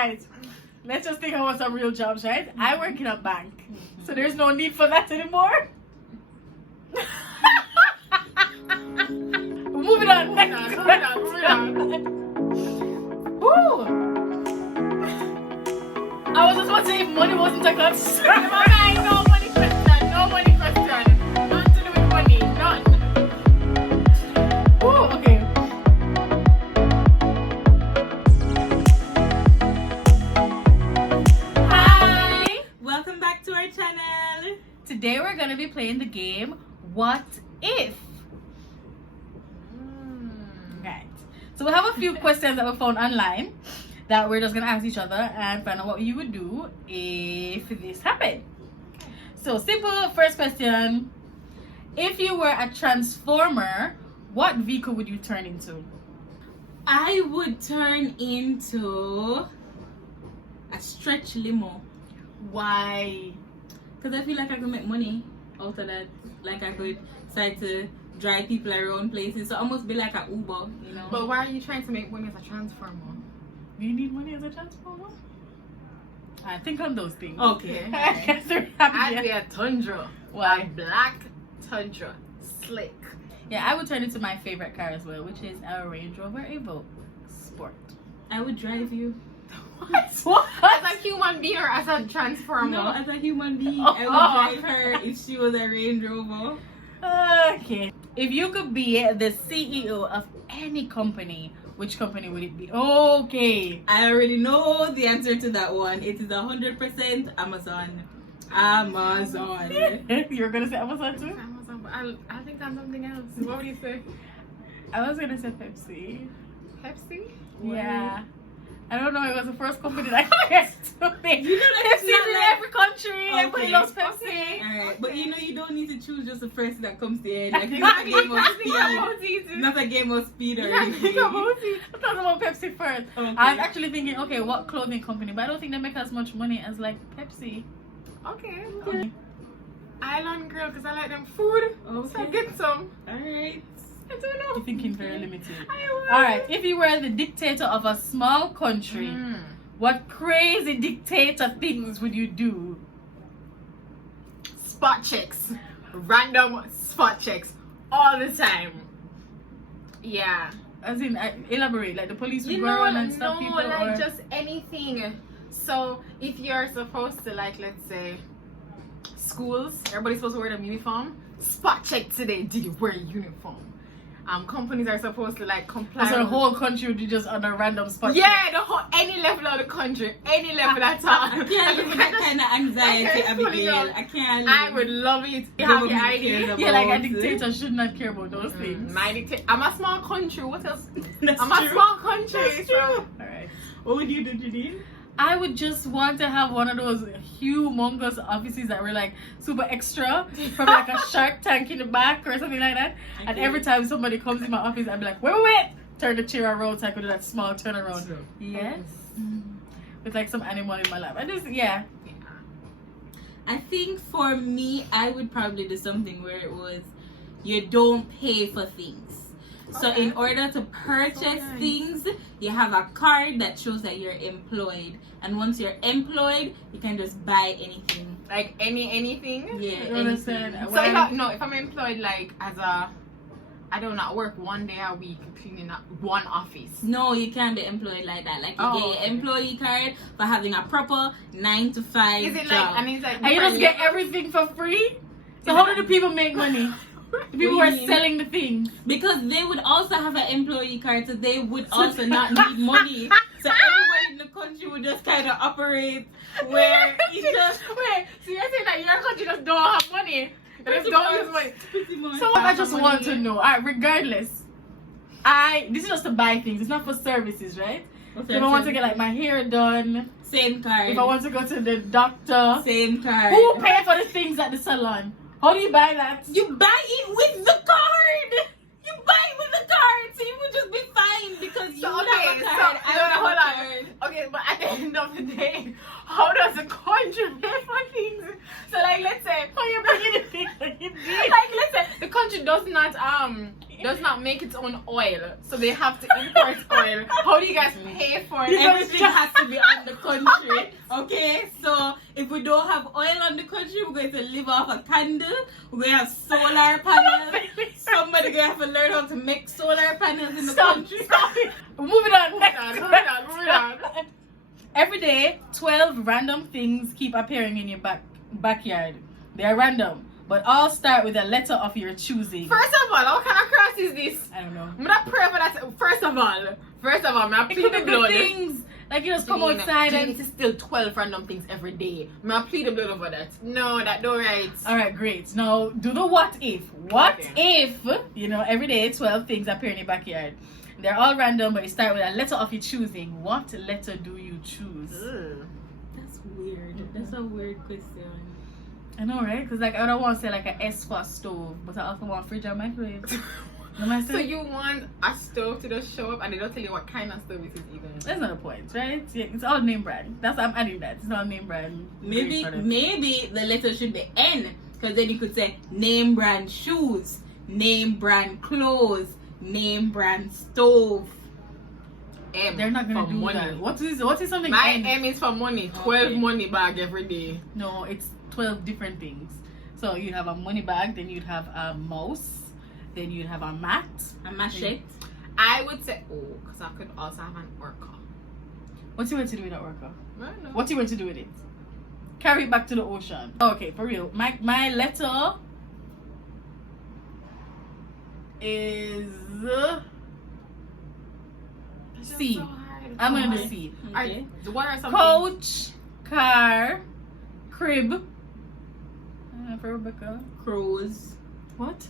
Alright. Let's just think about some real jobs, right? I work in a bank. So there's no need for that anymore. Moving on. Moving on. Woo! I was just about to say if money wasn't a concern. Alright, no money question. No money question. Nothing to do with money. None. Woo, okay. Hi! Welcome back to our channel. Today we're going to be playing the game What If? Right. So we have a few questions that we found online that we're just going to ask each other and find out what you would do if this happened. So simple first question. If you were a transformer, what vehicle would you turn into? I would turn into a stretch limo Why? because I feel like I could make money out of that. Like I could start to drive people around places. So almost be like an Uber, you know. But why are you trying to make money as a transformer? Do you need money as a transformer? I think on those things. Okay. I guess they're happy. I'd be a Tundra. Why? A black Tundra. Slick. Yeah, I would turn into my favorite car as well, which is a Range Rover Evoque Sport. I would drive you. What? As a human being or as a transformer? No, as a human being, Oh. I would drive her if she was a Range Rover. Okay. If you could be the CEO of any company, which company would it be? Okay. I already know the answer to that one. It is 100% Amazon. Amazon. You're gonna say Amazon too? Amazon, but I think I'm something else. What would you say? I was gonna say Pepsi. Pepsi? Yeah. I don't know, it was the first company that guessed to me. You know that it's Pepsi's not in like- every country. Everybody Okay. loves Pepsi. Alright, but you know you don't need to choose just the first that comes to your head. Like, it's not a game of speed. Not a game of speed or anything. I'm talking about Pepsi first. Okay. I'm actually thinking, okay, what clothing company? But I don't think they make as much money as like Pepsi. Okay. Okay. Island Grill, because I like them food. So I get some. Alright. I don't know. You're thinking very limited. I will. Alright, if you were the dictator of a small country, what crazy dictator things would you do? Spot checks. Random spot checks. All the time. Yeah. As in, elaborate, like the police would You go know, around and stop no, people? like or... just anything. So if you're supposed to, like, let's say, schools, everybody's supposed to wear them uniform. Spot check today. Did you wear a uniform? Companies are supposed to like comply. So the with- whole country would be just on a random spot. Yeah, the whole any level of the country, any level at all. I can't live with that kind of anxiety, I can't fully Abigail. know. I can't. I would love it. You have Government your cares ID. about Yeah, like a it. dictator should not care about those things. I'm a small country. What else? That's I'm a true. small country. That's true. So Alright. What would you do, Janine? I would just want to have one of those humongous offices that were like super extra from like a Shark Tank in the back or something like that. And Okay. every time somebody comes in my office, I'd be like, wait, turn the chair around so I could do that small turnaround. True. Yes. With like some animal in my lap. I just, yeah. I think for me, I would probably do something where it was you don't pay for things. So Okay. in order to purchase nice. things, you have a card that shows that you're employed. And once you're employed, you can just buy anything. like anything. Yeah, You understand? anything. So if I'm employed like as a, I don't know, work 1 day a week cleaning up one office. No, you can't be employed like that. Like you Oh, get your okay. employee card for having a proper 9 to 5 Is it job. like, and it's like, And you just get everything for free? So how do the people make money? The people who What are do you mean? selling the things. Because they would also have an employee card, so they would also not need money. So everybody in the country would just kind of operate where it's just Wait, so you're saying that your country just don't have money? They just don't use money. pretty much. So I just want to know, alright, regardless, this is just to buy things, it's not for services, right? What's If I want to get like my hair done, same card, if I want to go to the doctor, same card. who pay for the things at the salon? How do you buy that? You buy it with the card. You buy it with the card, so you would just be fine because you So, have okay, a card. I don't have hold a on. card. Okay, but at the end of the day, how does the country pay for things? So like, let's say, How you bringing the things that you need? like, let's say the country does not make its own oil, so they have to import oil. How do you guys pay for it? Everything has to be on the going to live off a candle. We're going to have solar panels. Somebody going to have to learn how to make solar panels in the country. Stop it. Moving on. Moving on. Every day, 12 random things keep appearing in your backyard. They are random, but all start with a letter of your choosing. First of all, what kind of cross is this? I don't know. I'm not pray for that. First of all, I'm not It plead could the be good blood. things. Like you just come outside and... It's still 12 random things every day. I'm not plead the blood over that. No, that don't right. Alright, great. Now, do the what if. What Okay. if, every day 12 things appear in your backyard. They're all random, but you start with a letter of your choosing. What letter do you choose? That's weird. That's a weird question. I know, right? Because like I don't want to say like an S for stove, but I also want fridge and microwave. You know what I'm So saying? you want a stove to just show up and they don't tell you what kind of stove it is even? That's not a point, right? Yeah, it's all name brand. I'm adding that. It's all name brand. Maybe Great product. maybe the letter should be N, because then you could say name brand shoes, name brand clothes, name brand stove. M. They're not gonna for do money. that. What is something? My N? M is for money. 12 Okay. money bag every day. No, it's 12 different things. So you'd have a money bag, then you'd have a mouse, then you'd have a mat. A machete. I would say because I could also have an orca. What's you going to do with that orca? I don't know. What you going to do with it? Carry it back to the ocean. Okay, for real. My letter is It's just C. so hard. I'm gonna do Okay. C. Okay. What are some Coach, car, crib. For Rebecca. Crows. What?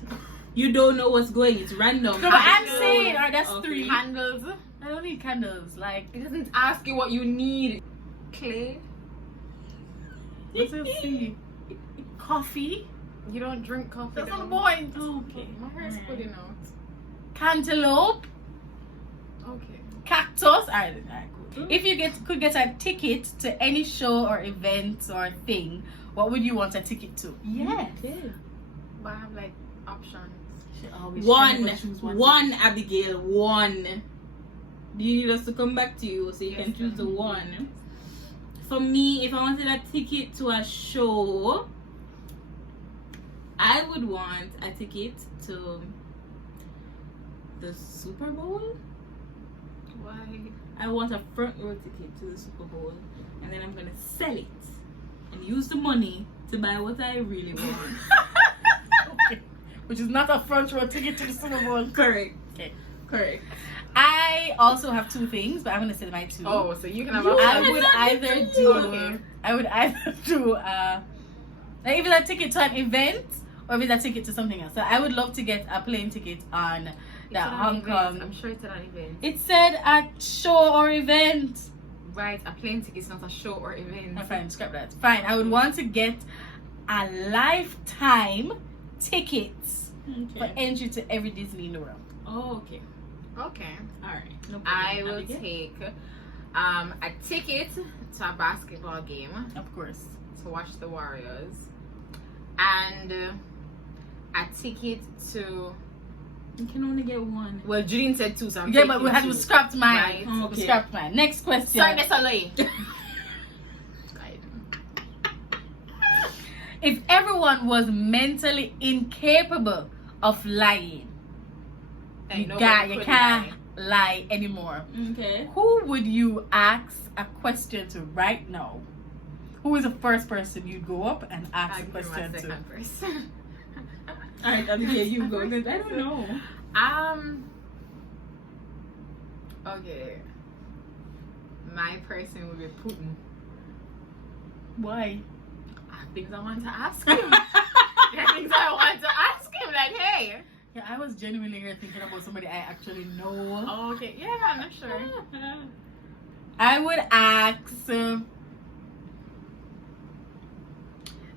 You don't know what's going. It's random. No, but I'm Candles. saying, alright, that's Okay. 3. handles? I don't need candles. Like, It doesn't ask you what you need. Clay? what's it C? Coffee. You don't drink coffee. That's not the though. point. Okay. My hair's Alright. putting out. Cantaloupe. Okay. Cactus. Alright, cool. If you could get a ticket to any show or event or thing, what would you want a ticket to? Yes. But I have like options. One, Abigail. One. Do you need us to come back to you so you Yes, can choose the ma'am. one? For me, if I wanted a ticket to a show, I would want a ticket to the Super Bowl. Why? I want a front row ticket to the Super Bowl, and then I'm gonna sell it and use the money to buy what I really want. Okay. Which is not a front row ticket to the Super Bowl. Correct. Okay. Correct. I also have 2 things, but I'm gonna say my 2. Oh, so you can have You a I would either do. Okay. I would either do. Like if it's a ticket to an event or if it's a ticket to something else. So I would love to get a plane ticket on that Hong Kong. I'm sure it's an event. It said a show or event. Right, a plane ticket is not a show or event. No, fine, scrap that. Fine, I would want to get a lifetime tickets for Okay. entry to every Disney in the world. Oh, okay. Okay. All right. No problem. I will Abigail? take a ticket to a basketball game Of course. to watch the Warriors, and a ticket to. You can only get one. Well, Julian said 2, so I'm Yeah, but we taking had 2. scrapped mine. Right. We Okay. scrapped mine. Next question. Sorry, Miss Ali. If everyone was mentally incapable of lying, you can't lie anymore. Okay. Who would you ask a question to right now? Who is the first person you'd go up and ask a question to? Person. All right, Abigail, you go. 'Cause I don't know. Okay. My person would be Putin. Why? Things I want to ask him. There are things I want to ask him. Like, hey. Yeah, I was genuinely here thinking about somebody I actually know. Oh, okay. Yeah, I'm not sure. I would ask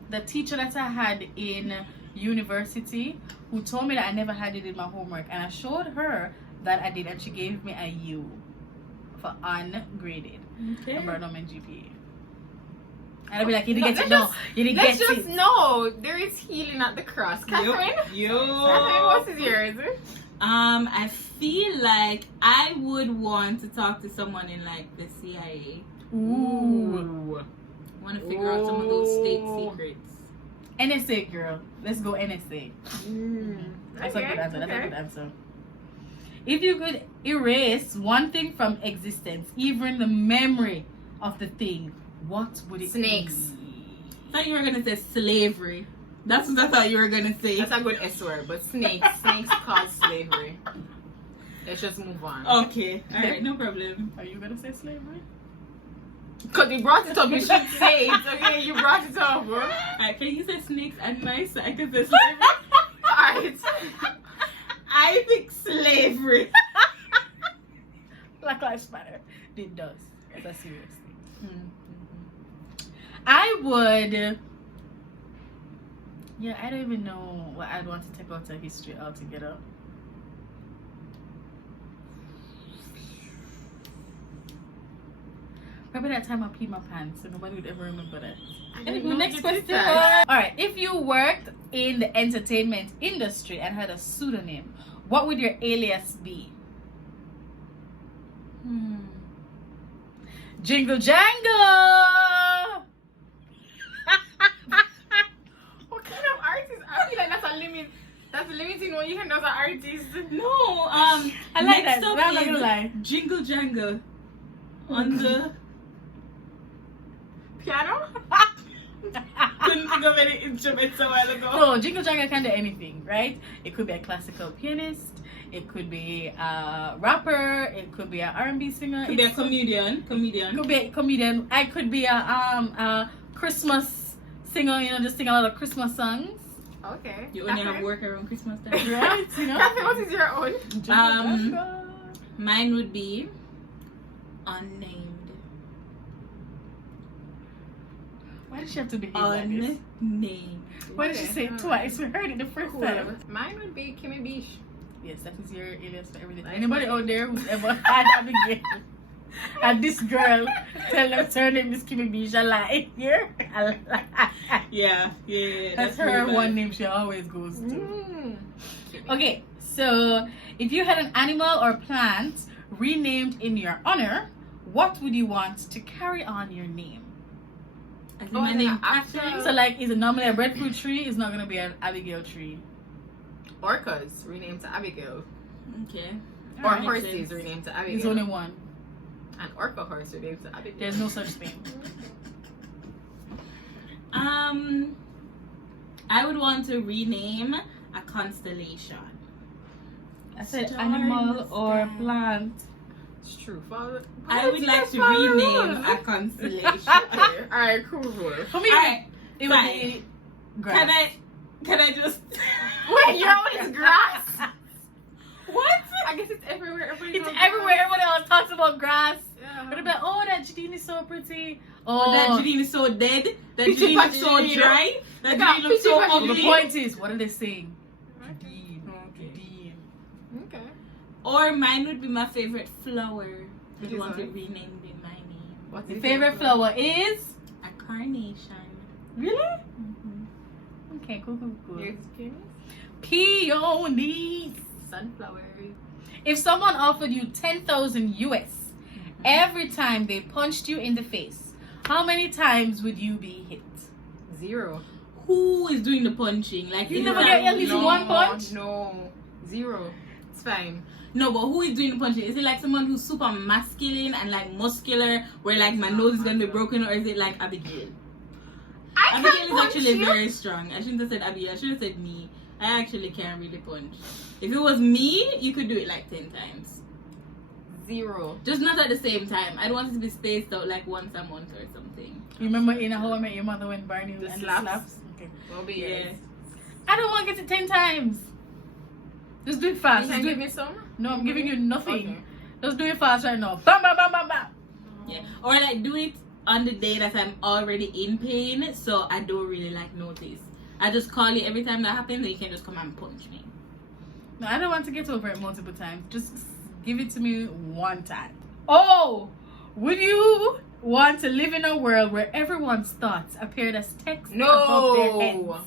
the teacher that I had in university who told me that I never had it in my homework, and I showed her that I did, and she gave me a U for ungraded. Okay. And brought on my GPA. And I'd be like, you didn't get it. No, you didn't Let's get just it. know there is healing at the cross. Catherine? Yo. Catherine, what is yours? I feel like I would want to talk to someone in like the CIA. Ooh. Want to figure out some of those state Ooh. secrets. NSA, girl. Let's go NSA. That's a Okay, good answer. That's a okay. good answer. If you could erase one thing from existence, even the memory of the thing, what would it Snakes. be? I thought you were gonna say slavery. That's what I thought you were gonna say. That's a good S word, but snakes cause slavery. Let's just move on. Okay, alright, no problem. Are you gonna say slavery? Because you brought it up, you should say it. Okay, you brought it up, bro. Alright, can you say snakes and mice so I can say slavery? Alright. I think slavery. Black Lives Matter. It does. That's a serious thing. I would. Yeah, I don't even know what I'd want to take out of history altogether. Remember that time I peed my pants, so nobody would ever remember that. Anyway, next question. Alright, if you worked in the entertainment industry and had a pseudonym, what would your alias be? Jingle Jangle! What kind of artist? I feel like that's a limit. That's limiting what you can do as an artist. No, I like next that. up I'm not is gonna lie. Jingle Jangle on the. Piano? Couldn't think of any instruments a while ago. So Jingle Jangle can do anything, right? It could be a classical pianist. It could be a rapper. It could be an R&B singer. Could be a comedian. It could be a comedian. I could be a Christmas singer. You know, just sing a lot of Christmas songs. Okay. You only have work around Christmas time. Right? You know. Catherine, what is your own? Jingle Jangle. Mine would be unnamed. Why did she have to behave like this? Unnamed. Why did she say it twice? We heard it the first time. Mine would be Kimmy Beach. Yes, that is your alias for everything. Anybody out there who's ever had Abigail and this girl tell them her name is Kimmy Beach, a lie. Here? A lie. Yeah. That's really her bad. one name she always goes to. Okay, so if you had an animal or plant renamed in your honor, what would you want to carry on your name? I think Oh, my and name after- Catherine. So like, is it normally a breadfruit tree? It's not gonna be an Abigail tree. Orcas renamed to Abigail. Okay. Or Makes horses sense. renamed to There's Abigail. only one. An orca horse renamed to Abigail. There's no such thing. I would want to rename a constellation. I said Star animal in the or sky. plant. It's true. Follow. I would like to follow rename rules. a constellation. Okay. Alright, cool. For me, Alright, it would fine. be grass. Can I just Wait, your own is grass? what? I guess it's everywhere. Everybody It's knows everywhere. grass. Everybody else talks about grass. Yeah. But about, oh, that Jadine is so pretty. Oh, that Oh, Janine is so dead. That Peachy Janine is so patchy dry. That Look at Janine looks peachy so patchy well, the ugly. point is, what are they saying? Okay. Jadine. Okay. Or mine would be my favorite flower. Which I'd is want to yours? rename in my name. What's The your favorite flower is? A carnation. Really? Mm-hmm. Okay, cool. Yours is penis? Peonies. Sunflowers. If someone offered you 10,000 US every time they punched you in the face, how many times would you be hit? 0. Who is doing the punching? Like You is never it get like- at least one punch? No. 0. It's fine. No, but who is doing the punching? Is it like someone who's super masculine and like muscular, where like my nose is gonna be broken, or is it like Abigail? I Abigail can't is punch actually you. very strong. I shouldn't have said Abigail. I should have said me. I actually can't really punch. If it was me, you could do it like 10 times. 0. Just not at the same time. I don't want it to be spaced out like once a month or something. You remember in How I Met Your Mother when Barney The and slaps? the slaps? Okay. Will be Yeah. yours. I don't want to get to 10 times. Just do it fast. You Just can do give it. me some? No, I'm giving you nothing. Okay. Just do it fast right now. Bam, bam, bam, bam, bam. Yeah. Or like do it on the day that I'm already in pain, so I don't really like notice. I just call you every time that happens, and you can just come and punch me. No, I don't want to get over it multiple times. Just give it to me one time. Oh, would you want to live in a world where everyone's thoughts appeared as text above their heads? No.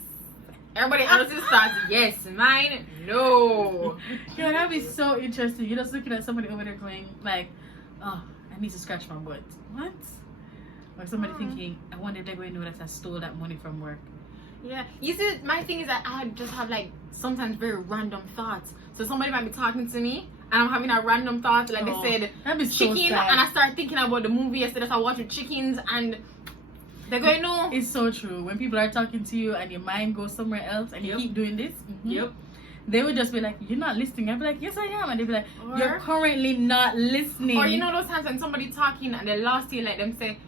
Everybody else's thoughts, yes. Mine, no. Yo, that'd be so interesting. You're just looking at somebody over there going like, oh, I need to scratch my butt. What? Or somebody thinking, I wonder if they're going to know that I stole that money from work. Yeah. You see, my thing is that I just have like sometimes very random thoughts. So somebody might be talking to me and I'm having a random thought, like Oh, they said that'd be so chicken, sad. and I start thinking about the movie yesterday. So I watched with chickens and they're going, no. It's so true. When people are talking to you and your mind goes somewhere else and you Yep. keep doing this, Yep. they would just be like, "You're not listening." I'd be like, "Yes, I am," and they'd be like, Or- "You're currently not listening." Or you know those times when somebody talking and they lost you, like them say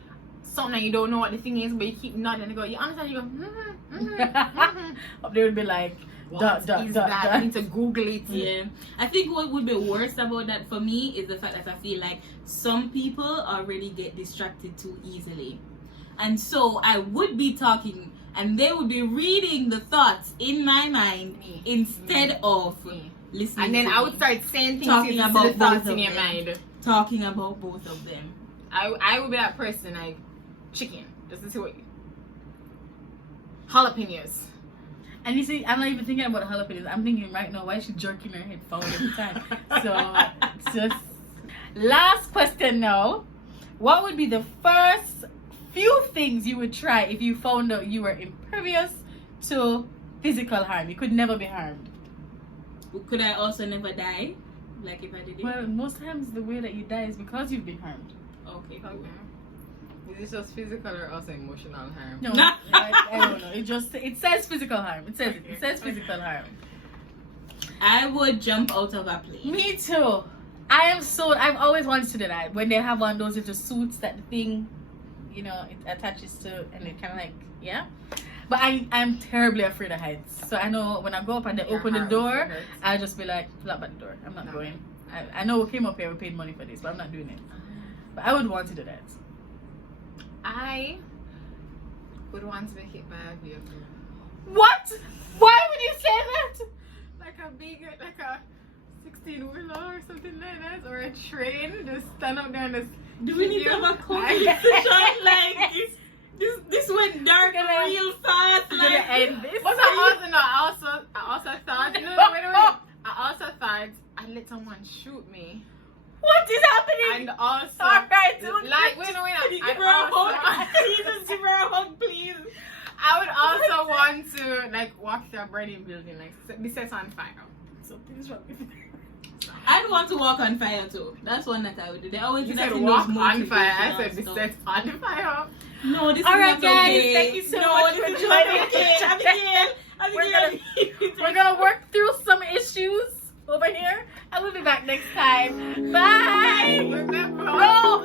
something and you don't know what the thing is, but you keep nodding and they go, you understand? You go, They would be like, What is that? I need to Google it. Yeah, I think what would be worse about that for me is the fact that I feel like some people already get distracted too easily. And so I would be talking and they would be reading the thoughts in my mind Me. instead of Me. listening And then to I me. would start saying things Talking to about the thoughts both in of your them. mind. talking about both of them. I would be that person, like chicken. Just to see what jalapenos. And you see, I'm not even thinking about jalapenos. I'm thinking right now, why is she jerking her head forward every time? So, just last question now. What would be the first few things you would try if you found out you were impervious to physical harm? You could never be harmed. Could I also never die? Like if I did it? Well, most times the way that you die is because you've been harmed. Okay. Is it just physical or also emotional harm? No, I don't know. It says physical harm. It says physical harm. I would jump out of a plane. Me too. I've always wanted to do that. When they have one of those little suits that the thing, you know, it attaches to, and it kind of like, yeah. But I'm terribly afraid of heights. So I know when I go up and they open the door, I'll just be like, flap at the door. I'm not going. I know we came up here, we paid money for this, but I'm not doing it. But I would want to do that. I would want to be hit by a vehicle. What? Why would you say that? Like a big, like a 16-wheeler or something like that, or a train. Just stand up there and just. Do we need to have a conversation? Like this went dark real fast. Like, end this. But I also thought. No, wait. I also thought I'd let someone shoot me. What is happening? And also, Alright, like, wait. Can you give her a hug? Can you just give her a hug, please? I would also want to like walk through a burning building, like be set on fire. Something's wrong with you. I'd want to walk on fire too. That's one that I would do. They always You do that said in walk those on fire. I motivational said be stuff. set on fire. No, this Alright, is not guys, okay. thank you so no, much this for is joining not okay. us. Abigail, We're gonna work through some issues over here, and we'll be back next time. Bye. Remember. No,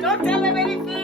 don't tell them anything.